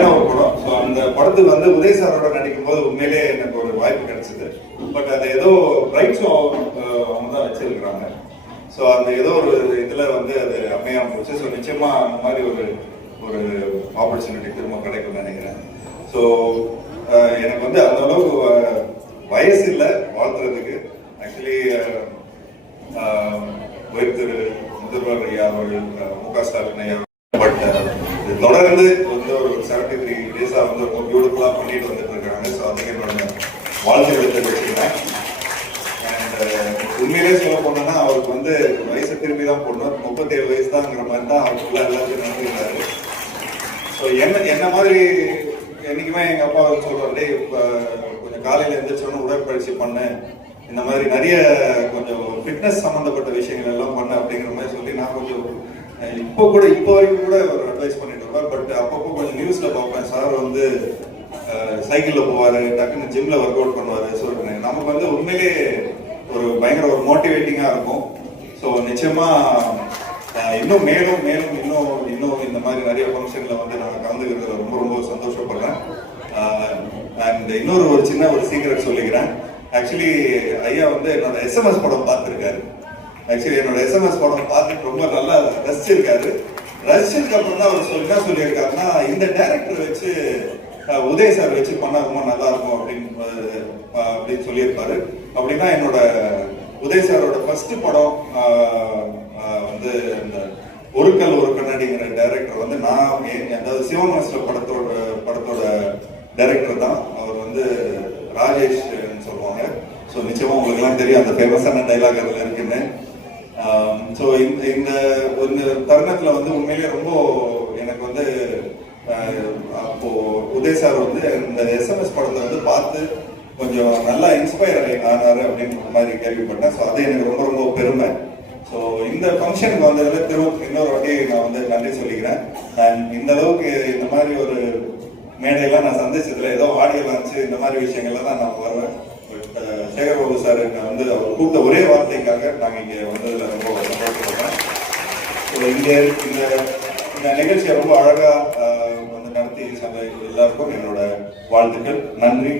ஒரு படம். ஸோ அந்த படத்துக்கு வந்து உதய் சாரோட நடிக்கும் போது உண்மையிலே எனக்கு ஒரு வாய்ப்பு கிடைச்சது. பட் அது ஏதோ ரைட் ஷோ அவங்க தான் வச்சிருக்கிறாங்க. ஸோ அந்த ஏதோ ஒரு இதில் வந்து அது அமையாம போச்சு. ஸோ நிச்சயமா அந்த மாதிரி ஒரு ஒரு ஆப்பர்ச்சுனிட்டி திரும்ப கிடைக்கும்னு நினைக்கிறேன். ஸோ எனக்கு வந்து அந்த அளவுக்கு வயசு இல்லை வாழ்த்துறதுக்கு. ஆக்சுவலி திரு முதல்வர் ஐயா அவர்கள், மு.க. ஸ்டாலின் ஐயா, பட் தொடர்ந்து வந்து ஒரு 73 டேஸா வந்து ரொம்ப பியூட்டிஃபுல்லா பண்ணிட்டு வந்துட்டு இருக்காங்க. ஸோ அதுக்கு என்னோட வாழ்த்துக்களை தெரிவிச்சுக்கிறேன். அண்ட் உண்மையிலே சொல்ல போனோம்னா அவருக்கு வந்து வயசை திரும்பி தான் போடணும். 37 வயசு தான்ங்கிற மாதிரி தான் அவருக்குள்ள எல்லாத்தையும் நடந்துருக்காரு. ஸோ என்ன மாதிரி என்னைக்குமே எங்க அப்பா சொல்றாரு, கொஞ்சம் காலையில எழுந்திரிச்சோன்னு உடற்பயிற்சி பண்ணு, இந்த மாதிரி நிறைய கொஞ்சம் ஃபிட்னஸ் சம்பந்தப்பட்ட விஷயங்கள் எல்லாம் பண்ண அப்படிங்கிற மாதிரி சொல்லி நான் கொஞ்சம் இப்போ வரைக்கும் கூட ஒரு அட்வைஸ் பண்ணிட்டு இருப்பேன். பட் அப்பப்போ கொஞ்சம் நியூஸ்ல பார்ப்பேன், சார் வந்து சைக்கிளில் போவார், டக்குன்னு ஜிம்ல ஒர்க் அவுட் பண்ணுவார். ஸோ நமக்கு வந்து உண்மையிலே ஒரு பயங்கர ஒரு மோட்டிவேட்டிங்காக இருக்கும். ஸோ நிச்சயமா இன்னும் மேலும் இந்த மாதிரி நிறைய ஃபங்க்ஷன்ல வந்து நான் கலந்துக்கிறதுல ரொம்ப ரொம்ப சந்தோஷப்படுறேன். அண்ட் ஒரு சின்ன சீக்ரெட் சொல்லிக்கிறேன். ஆக்சுவலி ஐயா வந்து என்னோட SMS படம் பார்த்துருக்காரு. ஆக்சுவலி என்னோட SMS படம் பார்த்துட்டு ரொம்ப நல்லா ரசிச்சிருக்காரு. ரசிச்சதுக்கு அப்புறம் தான் அவர் என்ன சொல்லியிருக்காருன்னா, இந்த டைரக்டர் வச்சு உதய் சார் வச்சு பண்ணா ரொம்ப நல்லா இருக்கும் அப்படின்னு சொல்லியிருப்பாரு. அப்படின்னா என்னோட உதய் சாரோட ஃபர்ஸ்ட் படம் வந்து இந்த ஒரு கண்ணாடிங்கிற டைரக்டர் வந்து நான், அதாவது சிவமனசுல படத்தோட டைரக்டர் தான் அவர் வந்து ராஜேஷ் சொல்லுவாங்க. ஸோ நிச்சயமா உங்களுக்கு எல்லாம் தெரியும் அந்த ஃபேமஸான டைலாக் அதில் இருக்குன்னு. ஸோ இந்த ஒரு தருணத்துல வந்து உண்மையிலேயே ரொம்ப எனக்கு வந்து அப்போ உதய் சார் வந்து இந்த SMS படத்தை வந்து பார்த்து கொஞ்சம் நல்லா இன்ஸ்பயர் ஆனாரு அப்படின்ற மாதிரி கேள்விப்பட்டேன். ஸோ அது எனக்கு ரொம்ப ரொம்ப பெருமை. ஸோ இந்த ஃபங்க்ஷனுக்கு வந்ததுல இன்னொரு வாட்டி நான் வந்து நன்றி சொல்லிக்கிறேன். அண்ட் இந்த அளவுக்கு இந்த மாதிரி ஒரு மேடையெல்லாம் நான் சந்திச்சதுல ஏதோ ஆடியோ லான்ச்சு இந்த மாதிரி விஷயங்கள்லாம் தான் நான் வருவேன். சேகர் பாபு சார் நான் வந்து அவர் கூப்பிட்ட ஒரே வார்த்தைக்காக நாங்கள் இங்கே வந்ததில் ரொம்ப சந்தோஷப்படுறேன். ஸோ இங்கே இந்த நிகழ்ச்சியை ரொம்ப அழகாக வந்து நடத்தி எல்லாருக்கும் என்னோட வாழ்த்துக்கள். நன்றி.